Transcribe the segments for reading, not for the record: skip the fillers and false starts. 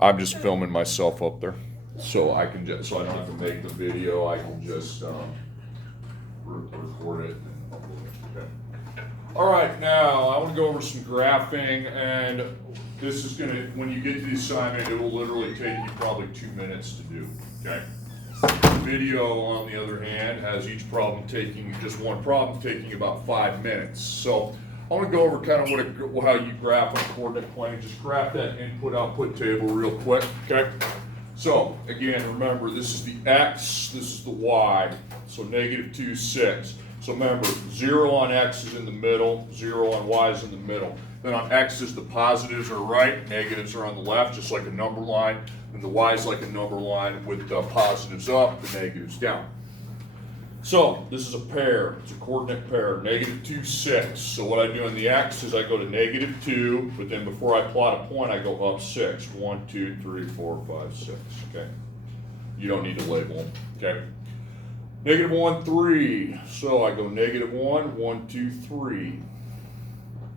I'm just filming myself up there, so I can just, so I don't have to make the video. I can just record it and upload it. Okay. All right, now I want to go over some graphing, and this is gonna, when you get to the assignment, it will literally take you probably 2 minutes to do. Okay. The video, on the other hand, has each problem taking, just one problem taking about 5 minutes. So I want to go over kind of how you graph on a coordinate plane. Just graph that input-output table real quick, okay? So again, remember, this is the x, this is the y, so -2, 6. So remember, 0 on x is in the middle, 0 on y is in the middle. Then on x's, the positives are right, negatives are on the left, just like a number line. And the y is like a number line with the positives up, the negatives down. So this is a pair, it's a coordinate pair, -2, 6. So what I do on the x is I go to -2, but then before I plot a point, I go up 6. 1, 2, 3, 4, 5, 6, okay? You don't need to label them, okay? -1, 3. So I go -1, 1, 2, 3.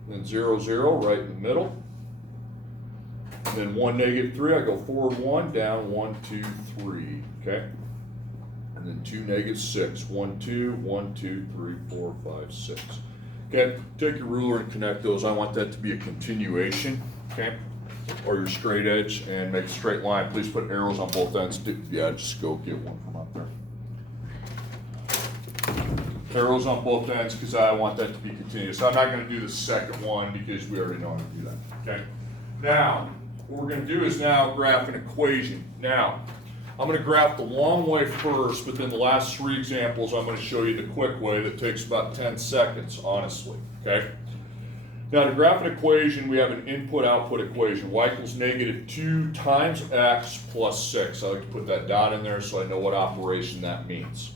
Then 0, 0, right in the middle. And then 1, -3, I go forward 1, down 1, 2, 3, okay? And then 2, -6, 1, 2, 1, 2, 3, 4, 5, 6. Okay, take your ruler and connect those. I want that to be a continuation, okay? Or your straight edge, and make a straight line. Please put arrows on both ends. Yeah, just go get one from up there. Arrows on both ends because I want that to be continuous. I'm not going to do the second one because we already know how to do that, okay? Now, what we're going to do is now graph an equation. Now, I'm going to graph the long way first, but then the last 3 examples I'm going to show you the quick way that takes about 10 seconds, honestly, okay? Now, to graph an equation, we have an input-output equation. Y equals -2 times x plus 6. I like to put that dot in there so I know what operation that means.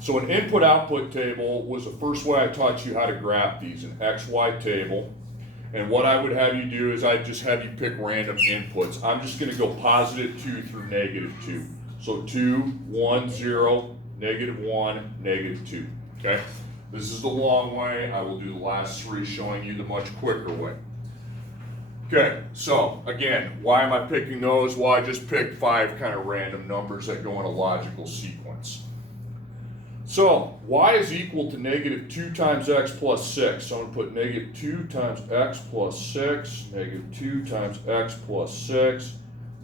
So an input-output table was the first way I taught you how to graph these, an XY table. And what I would have you do is I'd just have you pick random inputs. I'm just going to go +2 through -2. So 2, 1, 0, -1, -2. Okay? This is the long way. I will do the last 3 showing you the much quicker way. Okay, so again, why am I picking those? Well, I just picked 5 kind of random numbers that go in a logical sequence. So y is equal to -2 times x plus 6. So I'm going to put -2 times x plus 6, -2 times x plus 6,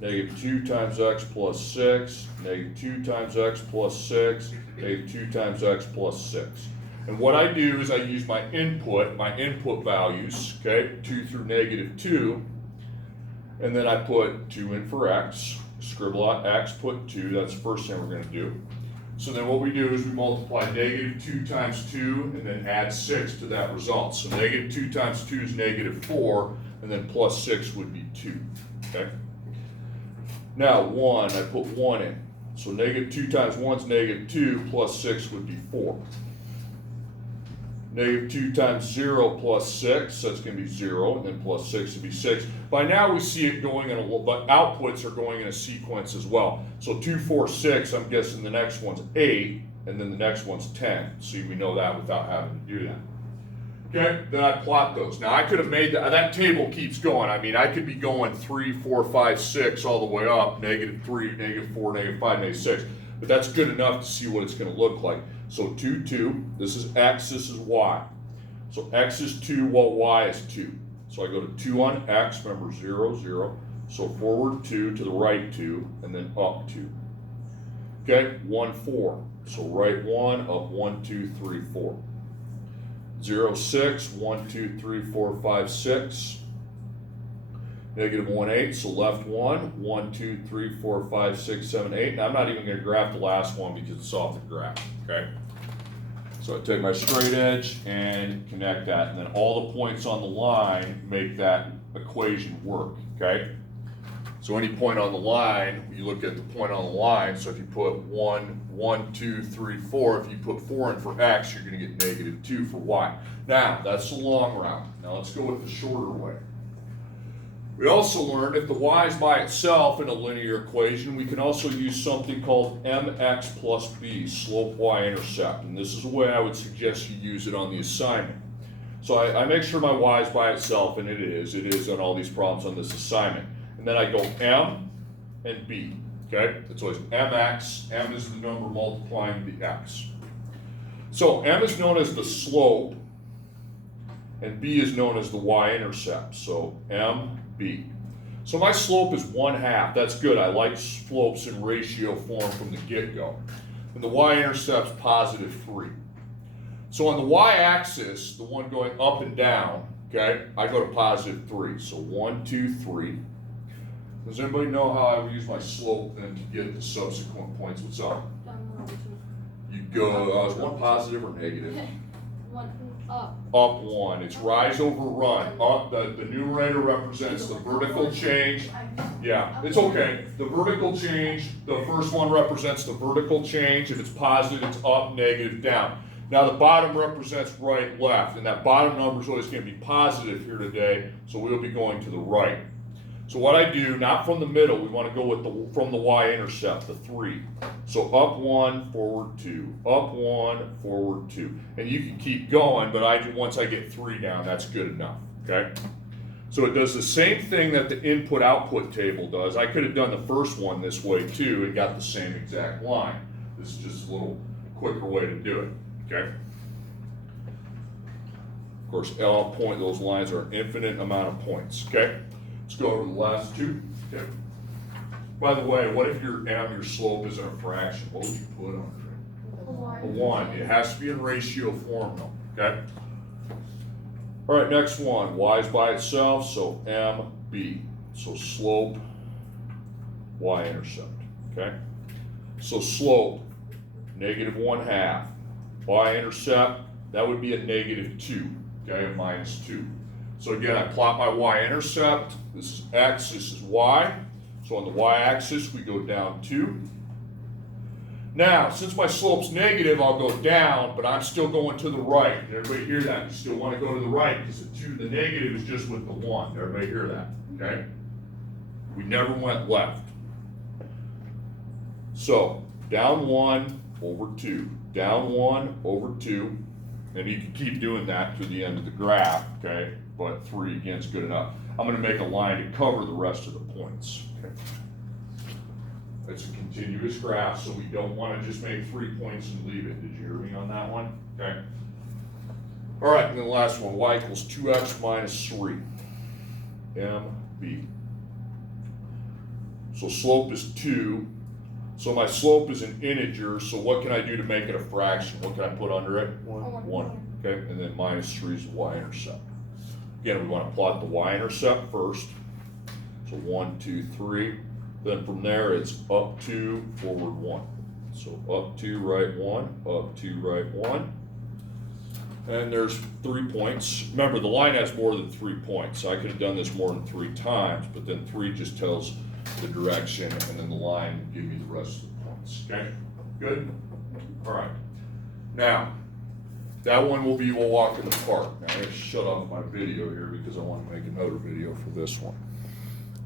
-2 times x plus 6, -2 times x plus 6, -2 times x plus 6. And what I do is I use my input values, okay, 2 through -2, and then I put 2 in for x, scribble out x, put 2, that's the first thing we're going to do. So then what we do is we multiply -2 times 2 and then add 6 to that result. So -2 times 2 is -4, and then plus 6 would be 2, okay? Now 1, I put 1 in. So -2 times 1 is -2, plus 6 would be 4. -2 times 0 plus 6, that's going to be 0, and then plus 6 would be 6. By now we see it going in a little, but outputs are going in a sequence as well. So 2, 4, 6, I'm guessing the next one's 8, and then the next one's 10. See, we know that without having to do that. Okay, then I plot those. Now I could have made that table keeps going. I mean, I could be going 3, 4, 5, 6 all the way up, -3, -4, -5, -6. But that's good enough to see what it's going to look like. So 2, 2, this is x, this is y. So x is 2 while y is 2. So I go to 2 on x, remember 0, 0. So forward 2, to the right 2, and then up 2. Okay, 1, 4. So right 1, up 1, 2, 3, 4. 0, 6, 1, 2, 3, 4, 5, 6. -1, 8, so left 1, 1, 2, 3, 4, 5, 6, 7, 8. Now I'm not even going to graph the last one because it's off the graph, okay? So I take my straight edge and connect that, and then all the points on the line make that equation work, okay? So any point on the line, you look at the point on the line, so if you put 1, 1, 2, 3, 4, if you put 4 in for x, you're going to get -2 for y. Now, that's the long route. Now let's go with the shorter way. We also learned if the y is by itself in a linear equation, we can also use something called mx plus b, slope y-intercept. And this is the way I would suggest you use it on the assignment. So I make sure my y is by itself, and it is on all these problems on this assignment. And then I go m and b. Okay, it's always mx. M is the number multiplying the x. So m is known as the slope, and b is known as the y-intercept. So mb. So my slope is 1/2. That's good. I like slopes in ratio form from the get-go. And the y-intercept's positive 3. So on the y-axis, the one going up and down, okay, I go to positive 3. So 1, 2, 3. Does anybody know how I would use my slope then to get the subsequent points? What's up? You go, is one positive or negative? One up. Up 1. It's rise over run. Up, the numerator represents the vertical change. Yeah, it's okay. The vertical change, the first one represents the vertical change. If it's positive, it's up, negative, down. Now the bottom represents right, left, and that bottom number is always going to be positive here today, so we'll be going to the right. So what I do, not from the middle, we want to go with from the y-intercept, the 3. So up 1, forward 2, up 1, forward 2. And you can keep going, but once I get 3 down, that's good enough, okay? So it does the same thing that the input-output table does. I could have done the first one this way too and got the same exact line. This is just a little quicker way to do it, okay? Of course, those lines are an infinite amount of points, okay? Let's go over the last 2. Okay. By the way, what if your slope is in a fraction? What would you put on it? A 1. It has to be in ratio form though, okay? All right, next one. Y is by itself, so MB. So slope, y-intercept, okay? So slope, negative 1/2. Y-intercept, that would be a negative 2, okay, minus 2. So again, I plot my y-intercept. This is x, this is y. So on the y-axis, we go down 2. Now, since my slope's negative, I'll go down, but I'm still going to the right. Everybody hear that? You still want to go to the right because the negative is just with the 1. Everybody hear that? Okay? We never went left. So, down 1, over 2. Down 1, over 2. And you can keep doing that to the end of the graph, okay? But 3 again is good enough. I'm going to make a line to cover the rest of the points. Okay? It's a continuous graph, so we don't want to just make 3 points and leave it. Did you hear me on that one? Okay. All right, and then the last one, y equals 2x minus 3. MB. So slope is 2. So my slope is an integer, so what can I do to make it a fraction? What can I put under it? 1. Okay, and then minus 3 is the y-intercept. Again, we want to plot the y-intercept first. So 1, 2, 3. Then from there, it's up 2, forward 1. So up 2, right 1, up 2, right 1. And there's 3 points. Remember, the line has more than 3 points. So I could have done this more than 3 times, but then 3 just tells the direction, and then the line will give me the rest of the points. Okay? Good? All right. Now, that one we'll walk in the park. Now, I'm going to shut off my video here because I want to make another video for this one.